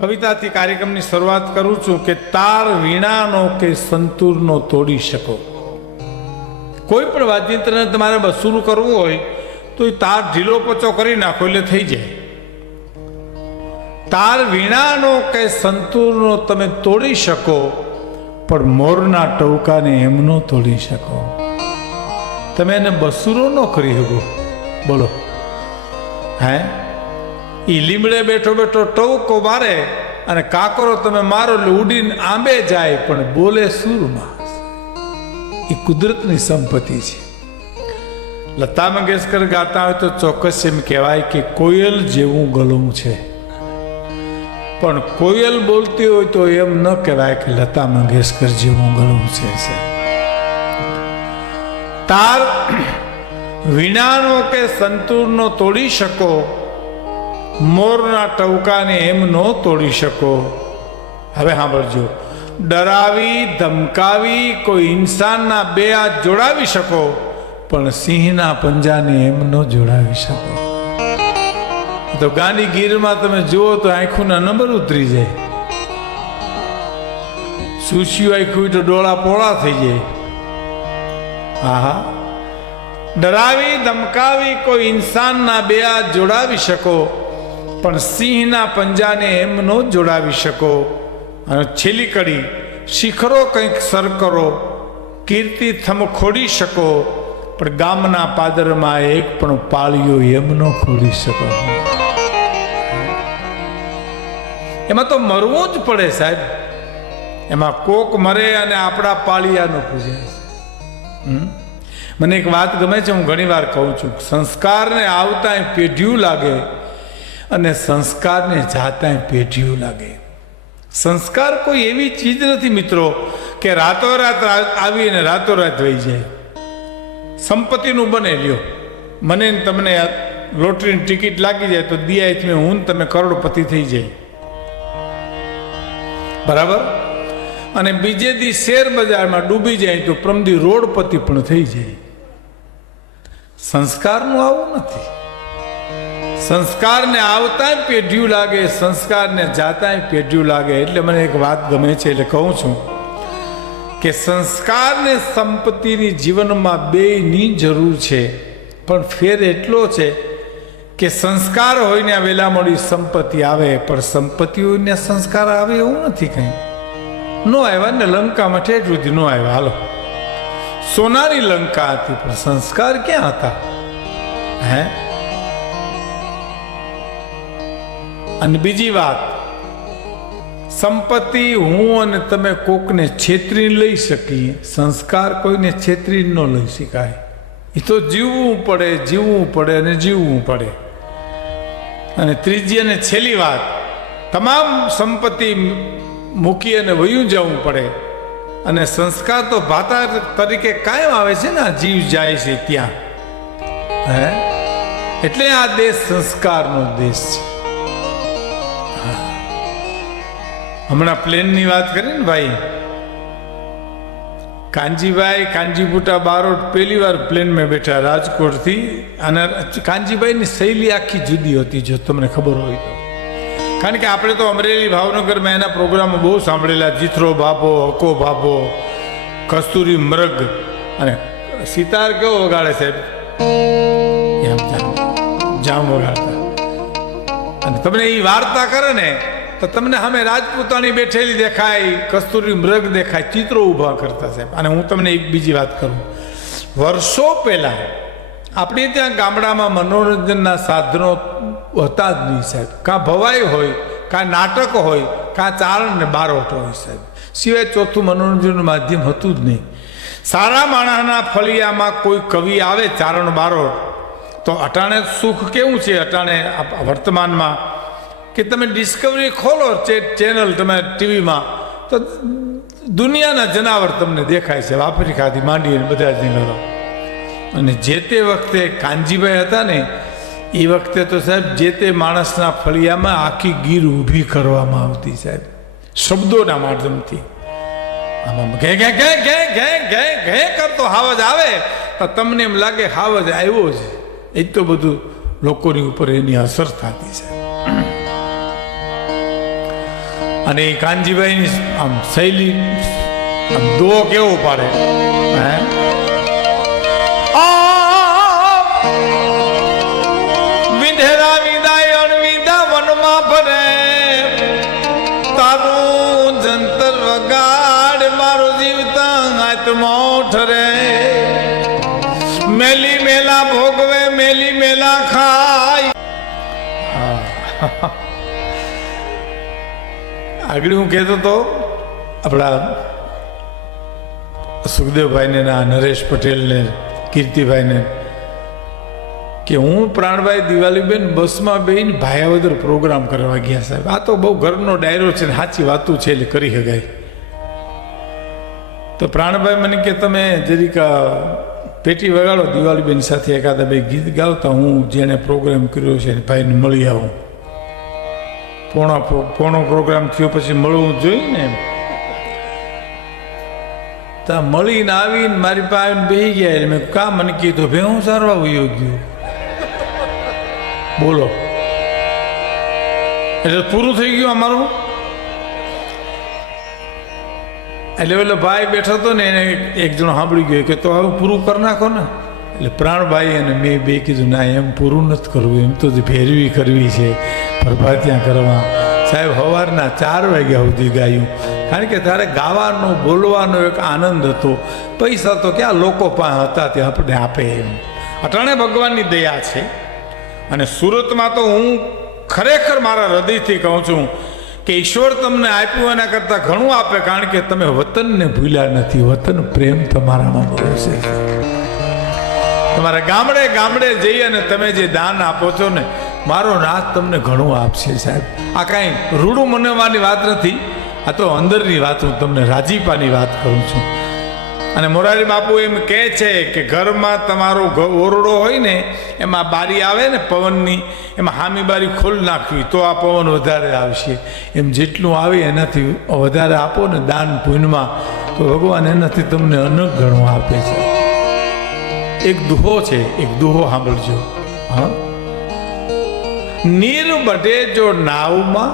કવિતાથી કાર્યક્રમની શરૂઆત કરું છું કે તાર વીણાનો કે સંતૂરનો તોડી શકો. કોઈ પણ વાદ્યયંત્રને તમારે બસૂરું કરવું હોય તો એ તાર ઢીલો પચો કરી નાખો એટલે થઈ જાય. તાર વીણાનો કે સંતૂરનો તમે તોડી શકો, પણ મોરના ટવકાને એમ ન તોડી શકો. તમે એને બસૂરો ન કરી શકો. બોલો, હે? એ લીમડે બેઠો બેઠો ટવકો મારે અને કાકરો તમે મારો એટલે ઉડીને આંબે જાય, પણ બોલે સૂરમાં. એ કુદરતની સંપત્તિ છે. લતા મંગેશકર ગાતા હોય તો ચોક્કસ એમ કહેવાય કે કોયલ જેવું ગળું છે, પણ કોયલ બોલતી હોય તો એમ ન કહેવાય કે લતા મંગેશકર જેવું ગળું છે. તાર વીણાનો કે સંતૂરનો તોડી શકો, મોરના ટવકાને એમ ન તોડી શકો. હવે સાંભળજો, ડરાવી ધમકાવી કોઈ ઇન્સાનના બે હાથ જોડાવી શકો, પણ સિંહના પંજાને એમ ન જોડાવી શકો. તો ગાંડી ગીરમાં તમે જુઓ તો આંખોના નંબર ઉતરી જાય. સૂસ્યું આંખું તો ડોળા પોળા થઈ જાય. હા, ડરાવી ધમકાવી કોઈ ઇન્સાનના બે હાથ જોડાવી શકો, પણ સિંહના પંજાને એમ ન જોડાવી શકો. અને છેલ્લી કડી, શિખરો કંઈક સર કરો, કીર્તિ થમ ખોડી શકો, પણ ગામના પાદરમાં એક પણ પાળીઓ એમ ન ખોડી શકો. એમાં તો મરવું જ પડે સાહેબ. એમાં કોક મરે અને આપણા પાળિયાનો પૂજે. મને એક વાત ગમે છે, હું ઘણી વાર કહું છું, સંસ્કારને આવતા પેઢીયું લાગે અને સંસ્કારને જાતા પેઢીયું લાગે. સંસ્કાર કોઈ એવી ચીજ નથી મિત્રો કે રાતોરાત આવી અને રાતોરાત વહી જાય. સંપત્તિનું બને લ્યો. મને તમને લોટરીની ટિકિટ લાગી જાય તો દિયા મેં હું તમે કરોડપતિ થઈ જાય, બરાબર? અને બીજે દી શેર બજારમાં ડૂબી જાય તો પ્રમદી રોડપતિ પણ થઈ જાય. સંસ્કારનું આવું નથી. સંસ્કારને આવતા પેઢીયું લાગે, સંસ્કારને જાતા પેઢીયું લાગે. એટલે મને એક વાત ગમે છે, એટલે કહું છું કે સંસ્કારને સંપત્તિની જીવનમાં બેયની જરૂર છે, પણ ફેર એટલો છે કે સંસ્કાર હોય ને વેલા મોડી સંપત્તિ આવે, પણ સંપત્તિ હોય ને સંસ્કાર આવે એવું નથી. કંઈ નો આવ્યા ને લંકામાં ઠેઠ સુધી નો આવ્યા. હાલો, સોનાની લંકા હતી પણ સંસ્કાર ક્યાં હતા? હે? અને બીજી વાત, સંપત્તિ હું અને તમે કોકને છેતરી લઈ શકીએ, સંસ્કાર કોઈને છેતરી ન લઈ શકાય. એ તો જીવવું પડે, જીવવું પડે અને જીવવું પડે. અને ત્રીજી અને છેલ્લી વાત, તમામ સંપત્તિ મૂકી અને વયું જવું પડે. અને સંસ્કાર તો ભાતા તરીકે કાયમ આવે છે ને, જીવ જાય છે ત્યાં. હે? એટલે આ દેશ સંસ્કારનો દેશ છે. હમણાં પ્લેનની વાત કરી ને ભાઈ, કાનજીભાઈ કાનજીપુટા બારોટ પહેલી વાર પ્લેનમાં બેઠા રાજકોટથી. અને કાનજીભાઈની શૈલી આખી જુદી હતી, જો તમને ખબર હોય તો. કારણ કે આપણે તો અમરેલી ભાવનગરમાં એના પ્રોગ્રામો બહુ સાંભળેલા. જીથરો બાપો, હકો બાપો, કસ્તુરી મૃગ, અને સિતાર કેવો વગાડે સાહેબ, એમ જામ વગાડતા. અને તમને એ વાર્તા કરે ને તો તમને સામે રાજપૂતાણી બેઠેલી દેખાય, કસ્તુરી મૃગ દેખાય, ચિત્રો ઊભા કરતા સાહેબ. અને હું તમને એક બીજી વાત કરું, વર્ષો પહેલા આપણે ત્યાં ગામડામાં મનોરંજનના સાધનો હતા જ નહીં સાહેબ. કાં ભવાઈ હોય, કાં નાટક હોય, કાં ચારણ ને બારોટ હોય સાહેબ. સિવાય ચોથું મનોરંજનનું માધ્યમ હતું જ નહીં. સારા માણસના ફળિયામાં કોઈ કવિ આવે ચારણ બારોટ તો અટાણે સુખ કેવું છે, અટાણે વર્તમાનમાં કે તમે ડિસ્કવરી ખોલો ચેનલ તમે ટીવીમાં તો દુનિયાના જનાવર તમને દેખાય છે, વાપરી ખાધી માંડી બધા જંગલો. અને જે તે વખતે કાનજીભાઈ હતા ને, એ વખતે તો સાહેબ જે તે માણસના ફળિયામાં આખી ગીર ઊભી કરવામાં આવતી સાહેબ, શબ્દોના માધ્યમથી. આમાં ઘે ઘે ઘે ઘે ઘે ઘે ઘે કરતો હાવજ આવે તો તમને એમ લાગે હાવજ આવ્યો છે. એ તો બધું લોકોની ઉપર એની અસર થતી છે. અને એ કાનજીભાઈની આમ શૈલી આમ દો કેવો પાડે હે વિધેરા વિદાય અણવિદા વનમાં ફરે તારું જંતર વગાડ મારો જીવતા આત્મો ઠરે મેલી મેલા ભોગવે મેલી મેલા ખાય આગળ હું કહેતો તો આપણા સુખદેવભાઈને ના નરેશ પટેલને કીર્તિભાઈને કે હું પ્રાણભાઈ દિવાલીબેન બસમાં બેહીને ભાયાવદર પ્રોગ્રામ કરવા ગયા સાહેબ. આ તો બહુ ઘરનો ડાયરો છે ને સાચી વાતું છે એટલે કરી શકાય. તો પ્રાણભાઈ મને કે તમે જરીક પેટી વગાડો દિવાલીબેન સાથે એકાદા બે ગીત ગાવતા હું જેણે પ્રોગ્રામ કર્યો છે ભાઈને મળી આવું. પોણો પ્રોગ્રામ થયો પછી મળવું જોઈએ ને એમ. ત્યાં મળીને આવીને મારી પાસે બેસી ગયા મેં કા મને કીધું ભાઈ હું સારવા વયો ગયો. બોલો એટલે પૂરું થઈ ગયું અમારું. એટલે પેલો ભાઈ બેઠો હતો ને એને એક જણો સાંભળી ગયો કે તો હવે પૂરું કરી નાખો ને. એટલે પ્રાણભાઈ અને મેં બે કીધું ના એમ પૂરું નથી કરવું, એમ તો ફેરવી કરવી છે, પ્રભાતિયા કરવા. સાહેબ સવારના 4 વાગ્યા સુધી ગાયું, કારણ કે તારે ગાવાનો બોલવાનો એક આનંદ હતો. પૈસા તો ક્યાં લોકો પાસે હતા તે આપણે આપે એમ. અટાણે ભગવાનની દયા છે. અને સુરતમાં તો હું ખરેખર મારા હૃદયથી કહું છું કે ઈશ્વર તમને આપ્યું એના કરતાં ઘણું આપે, કારણ કે તમે વતનને ભૂલ્યા નથી. વતન પ્રેમ તમારામાં બહુ છે. તમારા ગામડે ગામડે જઈ અને તમે જે દાન આપો છો ને, મારો નાથ તમને ઘણું આપશે સાહેબ. આ કાંઈ રૂડું મનાવવાની વાત નથી, આ તો અંદરની વાત, હું તમને રાજીપાની વાત કરું છું. અને મોરારી બાપુ એમ કહે છે કે ઘરમાં તમારો ઓરડો હોય ને, એમાં બારી આવે ને પવનની, એમાં હામી બારી ખોલ નાખવી તો આ પવન વધારે આવશે. એમ જેટલું આવે એનાથી વધારે આપો ને દાન પુણ્યમાં, તો ભગવાન એનાથી તમને અનેક ઘણું આપે છે. એક દુહો છે, એક દુહો સાંભળજો. હા, નીર બઢે જો નાવમાં,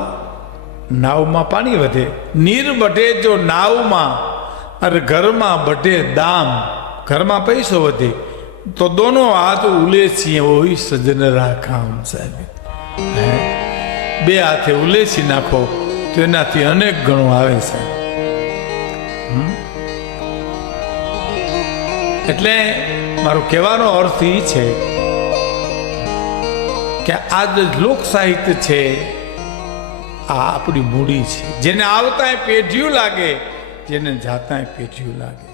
નાવમાં પાણી વધે. નીર બઢે જો નાવમાં, અરે ઘરમાં બઢે દામ, ઘરમાં પૈસો વધે તો દોનો હાથ ઉલેચીએ હોય સજનરા કામ સાહેબ. બે હાથે ઉલેચી નાખો તો એનાથી અનેક ગણું આવે સાહેબ. એટલે મારો કહેવાનો અર્થ એ છે કે આ જે લોક સાહિત્ય છે આ આપણી મૂડી છે, જેને આવતા પેઢીયું લાગે, જેને જાતા પેઢીયું લાગે.